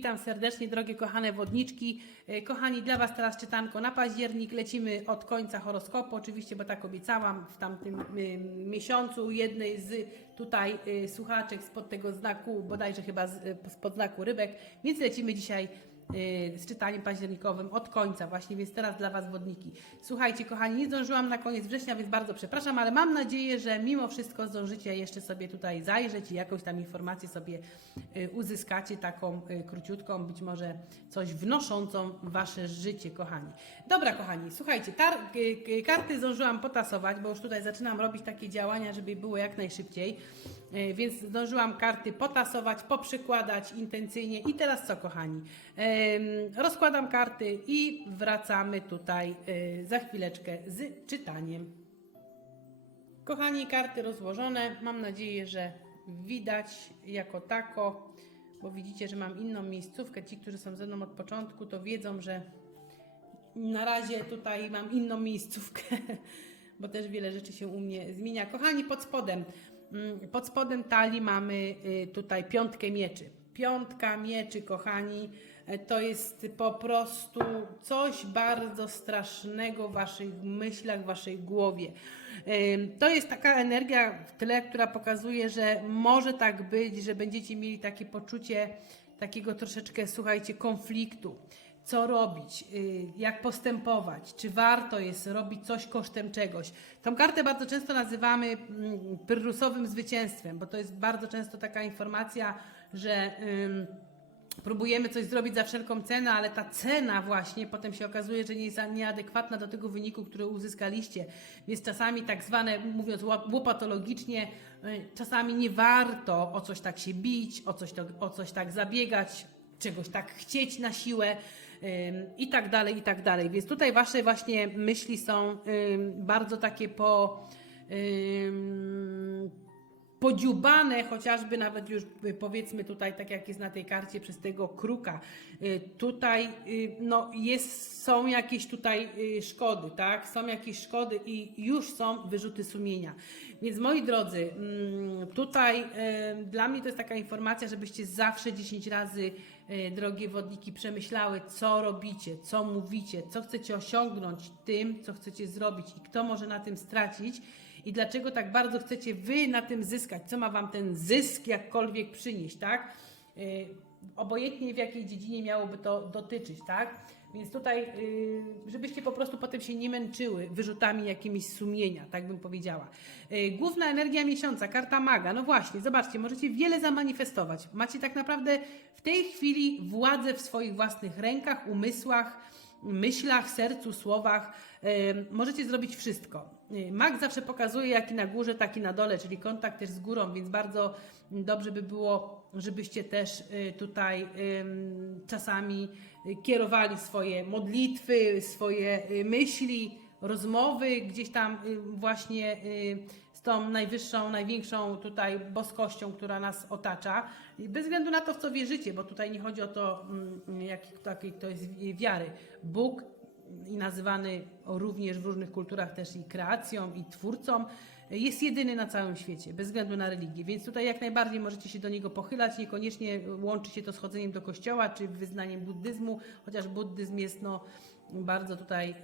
Witam serdecznie, drogie kochane wodniczki. E, Kochani, dla Was teraz czytanko na październik. Lecimy od końca horoskopu, oczywiście, bo tak obiecałam w tamtym y, miesiącu jednej z tutaj y, słuchaczek spod tego znaku, bodajże chyba spod znaku rybek, więc lecimy dzisiaj z czytaniem październikowym od końca właśnie, więc teraz dla Was wodniki. Słuchajcie, kochani, nie zdążyłam na koniec września, więc bardzo przepraszam, ale mam nadzieję, że mimo wszystko zdążycie jeszcze sobie tutaj zajrzeć i jakąś tam informację sobie y, uzyskacie, taką y, króciutką, być może coś wnoszącą w Wasze życie, kochani. Dobra, kochani, słuchajcie, y, y, karty zdążyłam potasować, bo już tutaj zaczynam robić takie działania, żeby było jak najszybciej. E, Więc zdążyłam karty potasować, poprzykładać intencyjnie. I teraz co, kochani? Em, Rozkładam karty i wracamy tutaj e, za chwileczkę z czytaniem. Kochani, karty rozłożone. Mam nadzieję, że widać jako tako, bo widzicie, że mam inną miejscówkę. Ci, którzy są ze mną od początku, to wiedzą, że na razie tutaj mam inną miejscówkę, bo też wiele rzeczy się u mnie zmienia. Kochani, pod spodem, pod spodem talii mamy y, tutaj piątkę mieczy. Piątka mieczy, kochani, e, to jest po prostu coś bardzo strasznego w waszych myślach, w waszej głowie. To jest taka energia w tle, która pokazuje, że może tak być, że będziecie mieli takie poczucie takiego troszeczkę, słuchajcie, konfliktu co robić, y, jak postępować, czy warto jest robić coś kosztem czegoś. Tą kartę bardzo często nazywamy mm, pyrrusowym zwycięstwem, bo to jest bardzo często taka informacja, że próbujemy coś zrobić za wszelką cenę, ale ta cena właśnie potem się okazuje, że nie jest nieadekwatna do tego wyniku, który uzyskaliście. Więc czasami tak zwane, mówiąc łopatologicznie, y, czasami nie warto o coś tak się bić, o coś, to, o coś tak zabiegać, czegoś tak chcieć na siłę i tak dalej, i tak dalej. Więc tutaj wasze właśnie myśli są bardzo takie po podziubane, chociażby nawet już y, powiedzmy tutaj, tak jak jest na tej karcie, przez tego kruka. Y, Tutaj y, no, jest, są jakieś tutaj szkody, tak? Są jakieś szkody i już są wyrzuty sumienia. Więc moi drodzy, mm, tutaj dla mnie to jest taka informacja, żebyście zawsze 10 razy, drogie wodniki, przemyślały, co robicie, co mówicie, co chcecie osiągnąć tym, co chcecie zrobić i kto może na tym stracić i dlaczego tak bardzo chcecie wy na tym zyskać, co ma wam ten zysk jakkolwiek przynieść, tak? Yy, obojętnie w jakiej dziedzinie miałoby to dotyczyć, tak? Więc tutaj, yy, żebyście po prostu potem się nie męczyły wyrzutami jakimiś sumienia, tak bym powiedziała. Główna energia miesiąca, karta maga, no właśnie, zobaczcie, możecie wiele zamanifestować. Macie tak naprawdę w tej chwili władzę w swoich własnych rękach, umysłach, myślach, sercu, słowach. Możecie zrobić wszystko. Mag zawsze pokazuje, jak i na górze, tak i na dole, czyli kontakt też z górą, więc bardzo dobrze by było, żebyście też y, tutaj czasami y, kierowali swoje modlitwy, swoje y, myśli, rozmowy gdzieś tam właśnie z tą najwyższą, największą tutaj boskością, która nas otacza. Bez względu na to, w co wierzycie, bo tutaj nie chodzi o to, mm, jaki taki to jest wiary. Bóg i nazywany również w różnych kulturach też i kreacją, i twórcą, jest jedyny na całym świecie, bez względu na religię. Więc tutaj jak najbardziej możecie się do niego pochylać, niekoniecznie łączy się to z chodzeniem do kościoła czy wyznaniem buddyzmu, chociaż buddyzm jest no, bardzo tutaj.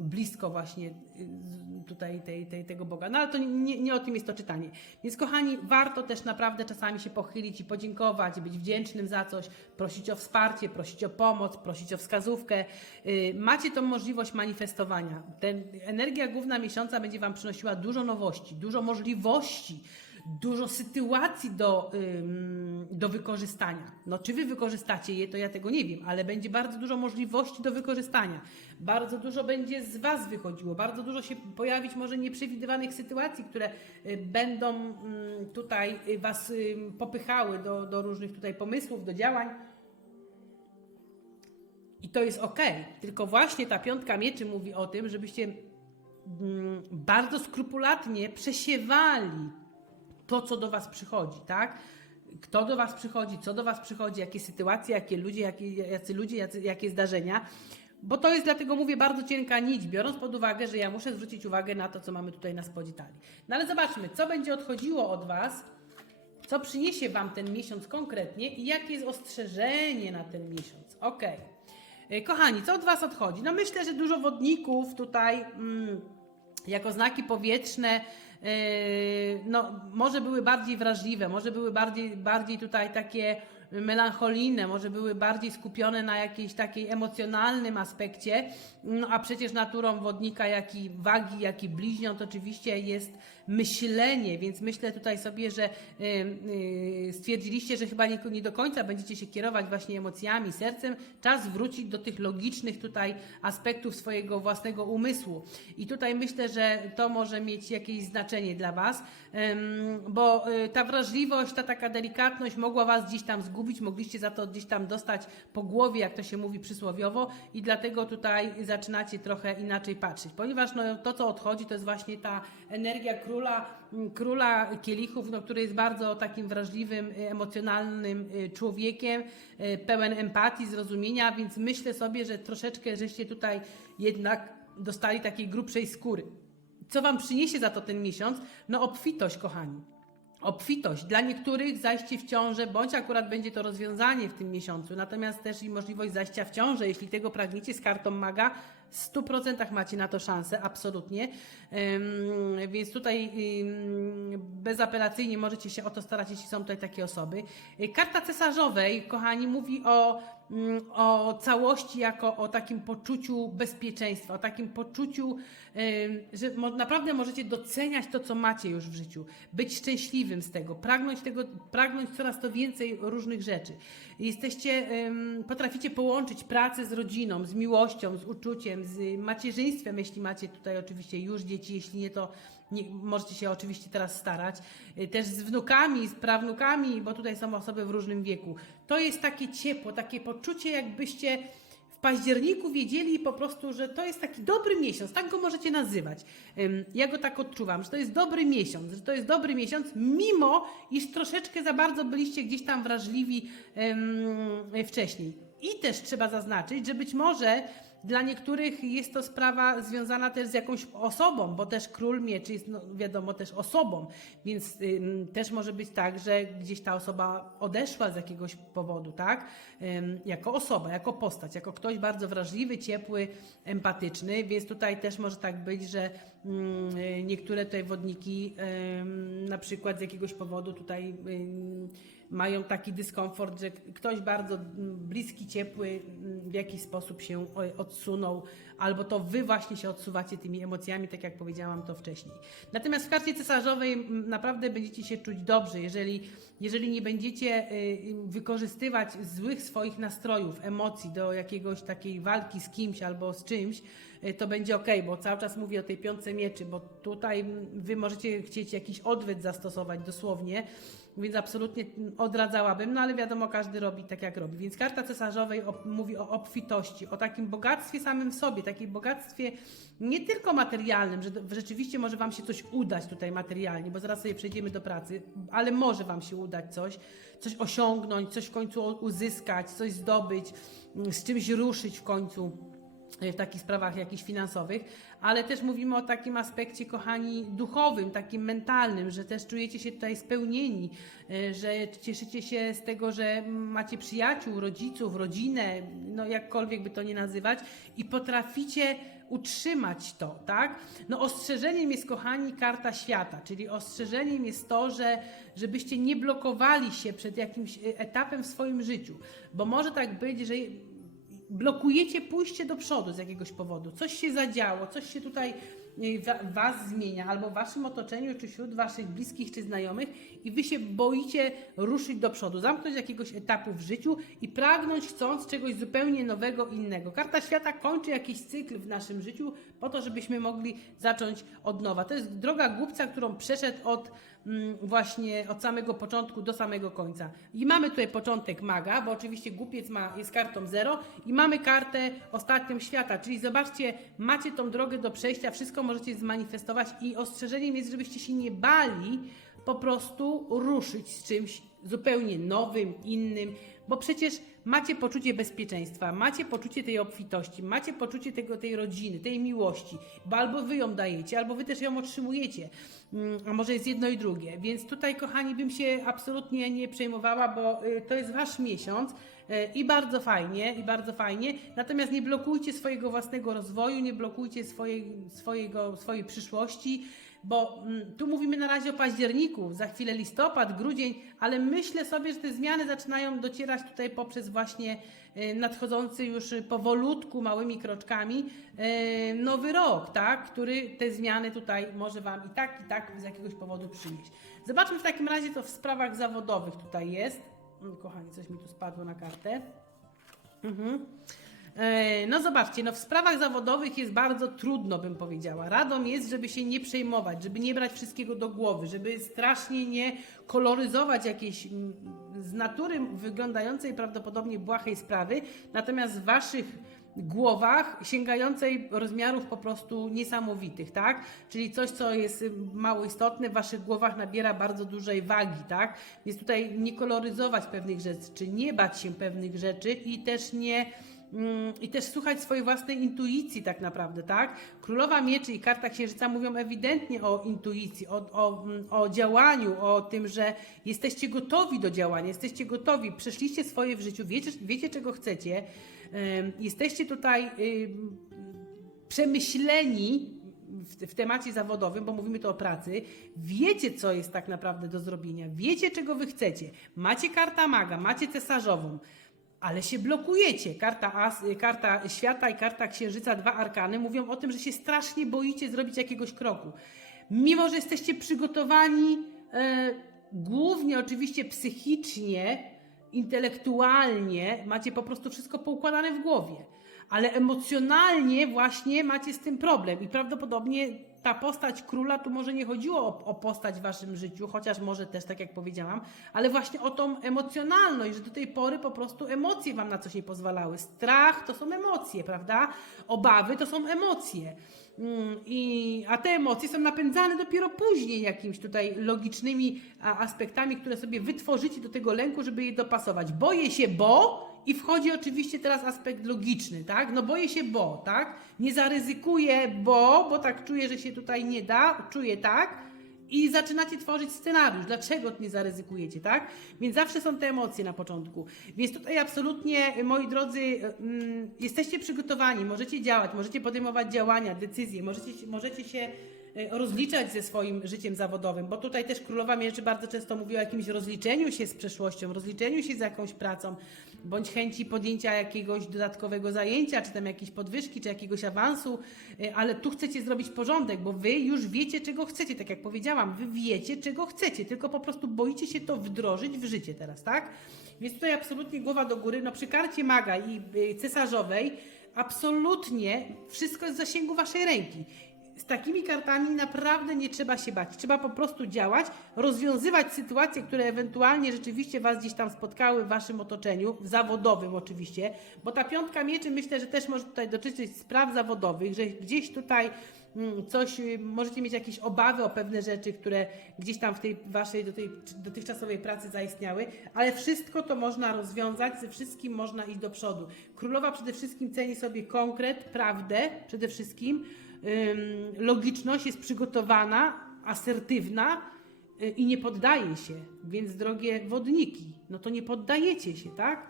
Blisko właśnie y, tutaj tej, tej, tego Boga. No ale to nie, nie o tym jest to czytanie. Więc kochani, warto też naprawdę czasami się pochylić i podziękować, być wdzięcznym za coś, prosić o wsparcie, prosić o pomoc, prosić o wskazówkę. Y, Macie tą możliwość manifestowania. Ten, energia główna miesiąca będzie Wam przynosiła dużo nowości, dużo możliwości, dużo sytuacji do, do wykorzystania. No, czy wy wykorzystacie je, to ja tego nie wiem, ale będzie bardzo dużo możliwości do wykorzystania. Bardzo dużo będzie z Was wychodziło, bardzo dużo się pojawić może nieprzewidywanych sytuacji, które y, będą tutaj y, Was popychały do, do różnych tutaj pomysłów, do działań. I to jest ok. Tylko właśnie ta piątka mieczy mówi o tym, żebyście bardzo skrupulatnie przesiewali to, co do Was przychodzi, tak? Kto do Was przychodzi, co do Was przychodzi, jakie sytuacje, jakie ludzie, jakie, jacy ludzie, jacy, jakie zdarzenia. Bo to jest dlatego, mówię, bardzo cienka nić, biorąc pod uwagę, że ja muszę zwrócić uwagę na to, co mamy tutaj na spodzie talii. No ale zobaczmy, co będzie odchodziło od Was Co przyniesie Wam ten miesiąc konkretnie i jakie jest ostrzeżenie na ten miesiąc? Y, Kochani, co od Was odchodzi? No myślę, że dużo wodników tutaj mm, jako znaki powietrzne no, może były bardziej wrażliwe, może były bardziej, bardziej tutaj takie melancholijne, może były bardziej skupione na jakiejś takiej emocjonalnym aspekcie, no, a przecież naturą wodnika, jak i wagi, jak i bliźniąt oczywiście jest myślenie, więc myślę tutaj sobie, że yy, yy, stwierdziliście, że chyba nie, nie do końca będziecie się kierować właśnie emocjami, sercem. Czas wrócić do tych logicznych tutaj aspektów swojego własnego umysłu. I tutaj myślę, że to może mieć jakieś znaczenie dla Was, bo y, ta wrażliwość, ta taka delikatność mogła Was gdzieś tam zgubić, mogliście za to gdzieś tam dostać po głowie, jak to się mówi przysłowiowo, i dlatego tutaj zaczynacie trochę inaczej patrzeć, ponieważ no, to, co odchodzi, to jest właśnie ta energia króla, m, króla kielichów, no, który jest bardzo takim wrażliwym, y, emocjonalnym y, człowiekiem, y, pełen empatii, zrozumienia, więc myślę sobie, że troszeczkę żeście tutaj jednak dostali takiej grubszej skóry. Co Wam przyniesie za to ten miesiąc? No obfitość, kochani. Obfitość. Dla niektórych zajście w ciążę, bądź akurat będzie to rozwiązanie w tym miesiącu, natomiast też i możliwość zajścia w ciążę, jeśli tego pragniecie z kartą maga, 100% macie na to szansę, absolutnie. Więc tutaj bezapelacyjnie możecie się o to starać, jeśli są tutaj takie osoby. Karta cesarzowej, kochani, mówi o, o całości jako o takim poczuciu bezpieczeństwa, o takim poczuciu, że naprawdę możecie doceniać to, co macie już w życiu, być szczęśliwym z tego, pragnąć tego, pragnąć coraz to więcej różnych rzeczy. Jesteście, potraficie połączyć pracę z rodziną, z miłością, z uczuciem, z macierzyństwem, jeśli macie tutaj oczywiście już dzieci, jeśli nie, to nie, możecie się oczywiście teraz starać. Y, Też z wnukami, z prawnukami, bo tutaj są osoby w różnym wieku. To jest takie ciepło, takie poczucie, jakbyście w październiku wiedzieli po prostu, że to jest taki dobry miesiąc, tak go możecie nazywać. Ja go tak odczuwam, że to jest dobry miesiąc, że to jest dobry miesiąc, mimo iż troszeczkę za bardzo byliście gdzieś tam wrażliwi wcześniej. I też trzeba zaznaczyć, że być może dla niektórych jest to sprawa związana też z jakąś osobą, bo też król mieczy jest, no, wiadomo, też osobą, więc też może być tak, że gdzieś ta osoba odeszła z jakiegoś powodu, tak? Jako osoba, jako postać, jako ktoś bardzo wrażliwy, ciepły, empatyczny, więc tutaj też może tak być, że niektóre tutaj wodniki na przykład z jakiegoś powodu tutaj mają taki dyskomfort, że ktoś bardzo bliski, ciepły w jakiś sposób się o- odsunął, albo to wy właśnie się odsuwacie tymi emocjami, tak jak powiedziałam to wcześniej. Natomiast w karcie cesarzowej naprawdę będziecie się czuć dobrze, jeżeli, jeżeli nie będziecie y, wykorzystywać złych swoich nastrojów, emocji do jakiegoś takiej walki z kimś albo z czymś, to będzie ok, bo cały czas mówię o tej piątce mieczy, bo tutaj wy możecie chcieć jakiś odwet zastosować dosłownie, więc absolutnie odradzałabym, no ale wiadomo, każdy robi tak jak robi. Więc karta cesarzowej mówi o obfitości, o takim bogactwie samym w sobie, takim bogactwie nie tylko materialnym, że rzeczywiście może Wam się coś udać tutaj materialnie, bo zaraz sobie przejdziemy do pracy, ale może Wam się udać coś, coś osiągnąć, coś w końcu uzyskać, coś zdobyć, z czymś ruszyć w końcu w takich sprawach jakichś finansowych, ale też mówimy o takim aspekcie, kochani, duchowym, takim mentalnym, że też czujecie się tutaj spełnieni, y, że cieszycie się z tego, że macie przyjaciół, rodziców, rodzinę, no jakkolwiek by to nie nazywać i potraficie utrzymać to, tak? No ostrzeżeniem jest, kochani, karta świata, czyli ostrzeżeniem jest to, że żebyście nie blokowali się przed jakimś y, etapem w swoim życiu, bo może tak być, że blokujecie pójście do przodu z jakiegoś powodu. Coś się zadziało, coś się tutaj y, wa- was zmienia, albo w waszym otoczeniu, czy wśród waszych bliskich, czy znajomych i wy się boicie ruszyć do przodu, zamknąć jakiegoś etapu w życiu i pragnąć, chcąc czegoś zupełnie nowego, innego. Karta świata kończy jakiś cykl w naszym życiu po to, żebyśmy mogli zacząć od nowa. To jest droga głupca, którą przeszedł od właśnie od samego początku do samego końca. I mamy tutaj początek maga, bo oczywiście głupiec ma, jest kartą zero i mamy kartę ostatnią świata, czyli zobaczcie, macie tą drogę do przejścia, wszystko możecie zmanifestować i ostrzeżeniem jest, żebyście się nie bali po prostu ruszyć z czymś zupełnie nowym, innym, bo przecież macie poczucie bezpieczeństwa, macie poczucie tej obfitości, macie poczucie tego, tej rodziny, tej miłości, bo albo wy ją dajecie, albo wy też ją otrzymujecie, Mm, a może jest jedno i drugie. Więc tutaj, kochani, bym się absolutnie nie przejmowała, bo y, to jest wasz miesiąc. y, I bardzo fajnie, i bardzo fajnie. Natomiast nie blokujcie swojego własnego rozwoju, nie blokujcie swojej, swojego, swojej przyszłości, bo mm, tu mówimy na razie o październiku, za chwilę listopad, grudzień, ale myślę sobie, że te zmiany zaczynają docierać tutaj poprzez właśnie e, nadchodzący już powolutku, małymi kroczkami e, nowy rok, tak, który te zmiany tutaj może Wam i tak, i tak z jakiegoś powodu przynieść. Zobaczmy w takim razie, co w sprawach zawodowych tutaj jest. Mm, Kochani, coś mi tu spadło na kartę. Mhm. E, No zobaczcie, no w sprawach zawodowych jest bardzo trudno, bym powiedziała. Radą jest, żeby się nie przejmować, żeby nie brać wszystkiego do głowy, żeby strasznie nie koloryzować jakiejś mm, z natury wyglądającej prawdopodobnie błahej sprawy, natomiast w waszych głowach sięgającej rozmiarów po prostu niesamowitych, tak? Czyli coś, co jest y, mało istotne, w waszych głowach nabiera bardzo dużej wagi, tak? Więc tutaj nie koloryzować pewnych rzeczy, nie bać się pewnych rzeczy i też nie i też słuchać swojej własnej intuicji tak naprawdę, tak? Królowa Mieczy i Karta Księżyca mówią ewidentnie o intuicji, o, o, mm, o działaniu, o tym, że jesteście gotowi do działania, jesteście gotowi, przeszliście swoje w życiu, wiecie, wiecie czego chcecie, jesteście tutaj przemyśleni w temacie zawodowym, bo mówimy tu o pracy, wiecie, co jest tak naprawdę do zrobienia, wiecie, czego wy chcecie. Macie karta maga, macie cesarzową, ale się blokujecie. Karta, as, karta świata i karta księżyca, dwa arkany, mówią o tym, że się strasznie boicie zrobić jakiegoś kroku. Mimo, że jesteście przygotowani e, głównie oczywiście psychicznie, intelektualnie, macie po prostu wszystko poukładane w głowie. Ale emocjonalnie właśnie macie z tym problem i prawdopodobnie ta postać króla, tu może nie chodziło o, o postać w waszym życiu, chociaż może też, tak jak powiedziałam, ale właśnie o tą emocjonalność, że do tej pory po prostu emocje wam na coś nie pozwalały. Strach to są emocje, prawda? Obawy to są emocje. Mm, I, a te emocje są napędzane dopiero później jakimiś tutaj logicznymi aspektami, które sobie wytworzycie do tego lęku, żeby je dopasować. Boję się, bo i wchodzi oczywiście teraz aspekt logiczny, tak? No boję się, bo, tak? Nie zaryzykuję, bo, bo tak czuję, że się tutaj nie da, czuję tak. I zaczynacie tworzyć scenariusz. Dlaczego nie zaryzykujecie, tak? Więc zawsze są te emocje na początku. Więc tutaj absolutnie, moi drodzy, mm, jesteście przygotowani, możecie działać, możecie podejmować działania, decyzje, możecie, możecie się e, rozliczać ze swoim życiem zawodowym, bo tutaj też Królowa Mieczy bardzo często mówi o jakimś rozliczeniu się z przeszłością, rozliczeniu się z jakąś pracą, bądź chęci podjęcia jakiegoś dodatkowego zajęcia, czy tam jakiejś podwyżki, czy jakiegoś awansu, y, ale tu chcecie zrobić porządek, bo wy już wiecie, czego chcecie, tak jak powiedziałam, wy wiecie, czego chcecie, tylko po prostu boicie się to wdrożyć w życie teraz, tak? Więc tutaj absolutnie głowa do góry, no przy karcie maga i y, cesarzowej absolutnie wszystko jest w zasięgu waszej ręki z takimi kartami naprawdę nie trzeba się bać. Trzeba po prostu działać, rozwiązywać sytuacje, które ewentualnie rzeczywiście Was gdzieś tam spotkały w Waszym otoczeniu, w zawodowym oczywiście, bo ta piątka mieczy myślę, że też może tutaj dotyczyć spraw zawodowych, że gdzieś tutaj coś, y, możecie mieć jakieś obawy o pewne rzeczy, które gdzieś tam w tej Waszej do tej dotychczasowej pracy zaistniały, ale wszystko to można rozwiązać, ze wszystkim można iść do przodu. Królowa przede wszystkim ceni sobie konkret, prawdę przede wszystkim, logiczność, jest przygotowana, asertywna y, i nie poddaje się. Więc drogie wodniki, no to nie poddajecie się, tak?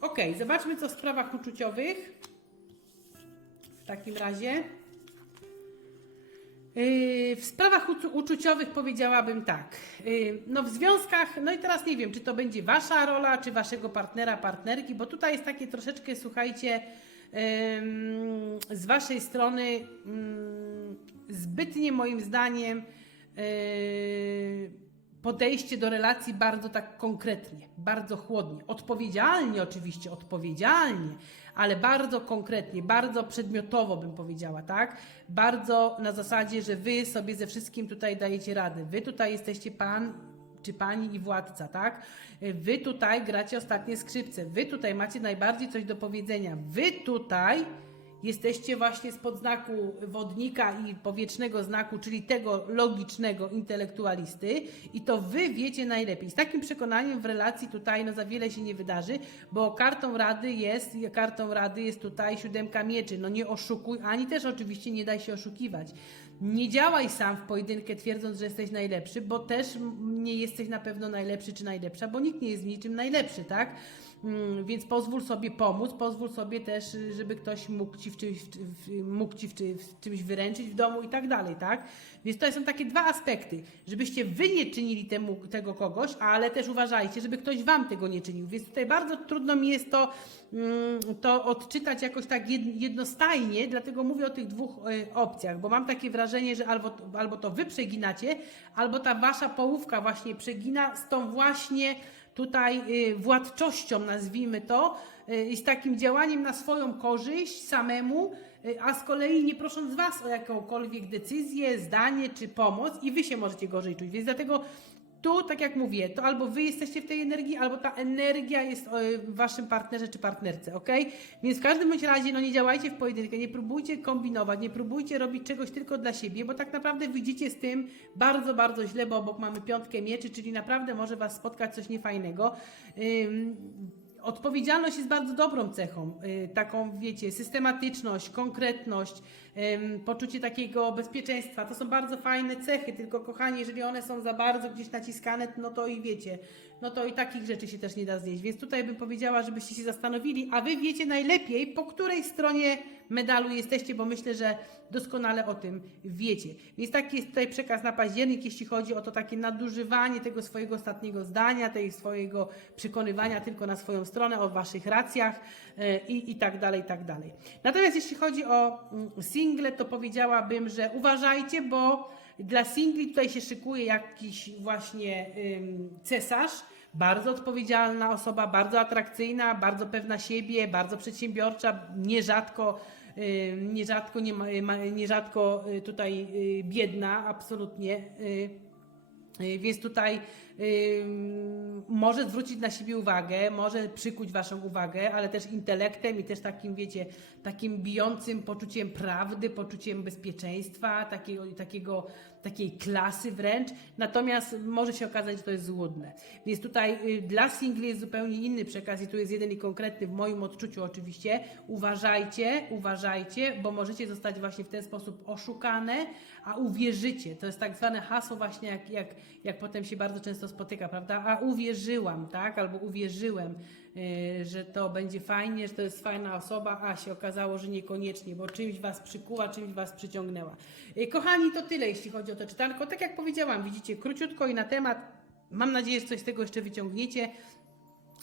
Ok, zobaczmy co w sprawach uczuciowych. W takim razie. Yy, W sprawach uczu- uczuciowych powiedziałabym tak. Yy, No w związkach, no i teraz nie wiem, czy to będzie wasza rola, czy waszego partnera, partnerki, bo tutaj jest takie troszeczkę, słuchajcie, z waszej strony zbytnie moim zdaniem yy, podejście do relacji bardzo tak konkretnie, bardzo chłodnie, odpowiedzialnie oczywiście, odpowiedzialnie, ale bardzo konkretnie, bardzo przedmiotowo bym powiedziała, tak? Bardzo na zasadzie, że wy sobie ze wszystkim tutaj dajecie radę. Wy tutaj jesteście pan czy pani i władca, tak? Wy tutaj gracie ostatnie skrzypce. Wy tutaj macie najbardziej coś do powiedzenia. Wy tutaj jesteście właśnie spod znaku wodnika i powietrznego znaku, czyli tego logicznego intelektualisty i to wy wiecie najlepiej. Z takim przekonaniem w relacji tutaj no za wiele się nie wydarzy, bo kartą rady jest, kartą rady jest tutaj siódemka mieczy. No nie oszukuj, ani też oczywiście nie daj się oszukiwać. Nie działaj sam w pojedynkę twierdząc, że jesteś najlepszy, bo też nie jesteś na pewno najlepszy czy najlepsza, bo nikt nie jest w niczym najlepszy, tak? Mm, Więc pozwól sobie pomóc, pozwól sobie też, żeby ktoś mógł ci w czymś, mógł ci w, w czymś wyręczyć w domu i tak dalej, tak? Więc to są takie dwa aspekty, żebyście wy nie czynili temu, tego kogoś, ale też uważajcie, żeby ktoś wam tego nie czynił. Więc tutaj bardzo trudno mi jest to, mm, to odczytać jakoś tak jed- jednostajnie, dlatego mówię o tych dwóch y, opcjach, bo mam takie wrażenie, że albo, albo to wy przeginacie, albo ta wasza połówka właśnie przegina z tą właśnie tutaj y, władczością, nazwijmy to, y, i z takim działaniem na swoją korzyść samemu, y, a z kolei nie prosząc Was o jakąkolwiek decyzję, zdanie czy pomoc i Wy się możecie gorzej czuć. Więc dlatego tu, tak jak mówię, to albo Wy jesteście w tej energii, albo ta energia jest y, w Waszym partnerze czy partnerce, ok? Więc w każdym bądź razie, no nie działajcie w pojedynkę, nie próbujcie kombinować, nie próbujcie robić czegoś tylko dla siebie, bo tak naprawdę wyjdziecie z tym bardzo, bardzo źle, bo obok mamy piątkę mieczy, czyli naprawdę może Was spotkać coś niefajnego. Ym, Odpowiedzialność jest bardzo dobrą cechą, y, taką wiecie, systematyczność, konkretność, poczucie takiego bezpieczeństwa. To są bardzo fajne cechy, tylko kochani, jeżeli one są za bardzo gdzieś naciskane, no to i wiecie, no to i takich rzeczy się też nie da znieść. Więc tutaj bym powiedziała, żebyście się zastanowili, a wy wiecie najlepiej, po której stronie medalu jesteście, bo myślę, że doskonale o tym wiecie. Więc taki jest tutaj przekaz na październik, jeśli chodzi o to takie nadużywanie tego swojego ostatniego zdania, tej swojego przekonywania tylko na swoją stronę, o waszych racjach e, i, i tak dalej, i tak dalej. Natomiast jeśli chodzi o mm, single, to powiedziałabym, że uważajcie, bo dla singli tutaj się szykuje jakiś właśnie cesarz, bardzo odpowiedzialna osoba, bardzo atrakcyjna, bardzo pewna siebie, bardzo przedsiębiorcza, nierzadko, nierzadko, nie nierzadko y, tutaj y, biedna, absolutnie. y, Więc tutaj może zwrócić na siebie uwagę, może przykuć Waszą uwagę, ale też intelektem i też takim, wiecie, takim bijącym poczuciem prawdy, poczuciem bezpieczeństwa, takiego, takiego, takiej klasy wręcz. Natomiast może się okazać, że to jest złudne. Więc tutaj y, dla singli jest zupełnie inny przekaz i tu jest jeden i konkretny w moim odczuciu oczywiście. Uważajcie, uważajcie, bo możecie zostać właśnie w ten sposób oszukane, a uwierzycie. To jest tak zwane hasło właśnie, jak, jak, jak potem się bardzo często spotyka, prawda? A uwierzyłam, tak? Albo uwierzyłem, yy, że to będzie fajnie, że to jest fajna osoba, a się okazało, że niekoniecznie, bo czymś Was przykuła, czymś Was przyciągnęła. Yy, kochani, to tyle, jeśli chodzi o to czytanko. Tak jak powiedziałam, widzicie, króciutko i na temat. Mam nadzieję, że coś z tego jeszcze wyciągniecie.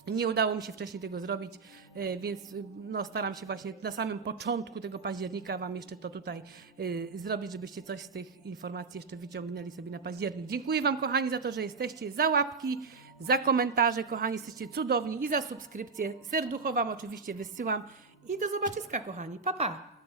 Nie udało mi się wcześniej tego zrobić, e, więc y, no, staram się właśnie na samym początku tego października Wam jeszcze to tutaj y, zrobić, żebyście coś z tych informacji jeszcze wyciągnęli sobie na październik. Dziękuję Wam, kochani, za to, że jesteście, za łapki, za komentarze, kochani, jesteście cudowni i za subskrypcję. Serducho Wam oczywiście wysyłam i do zobaczyska, kochani. Pa, pa!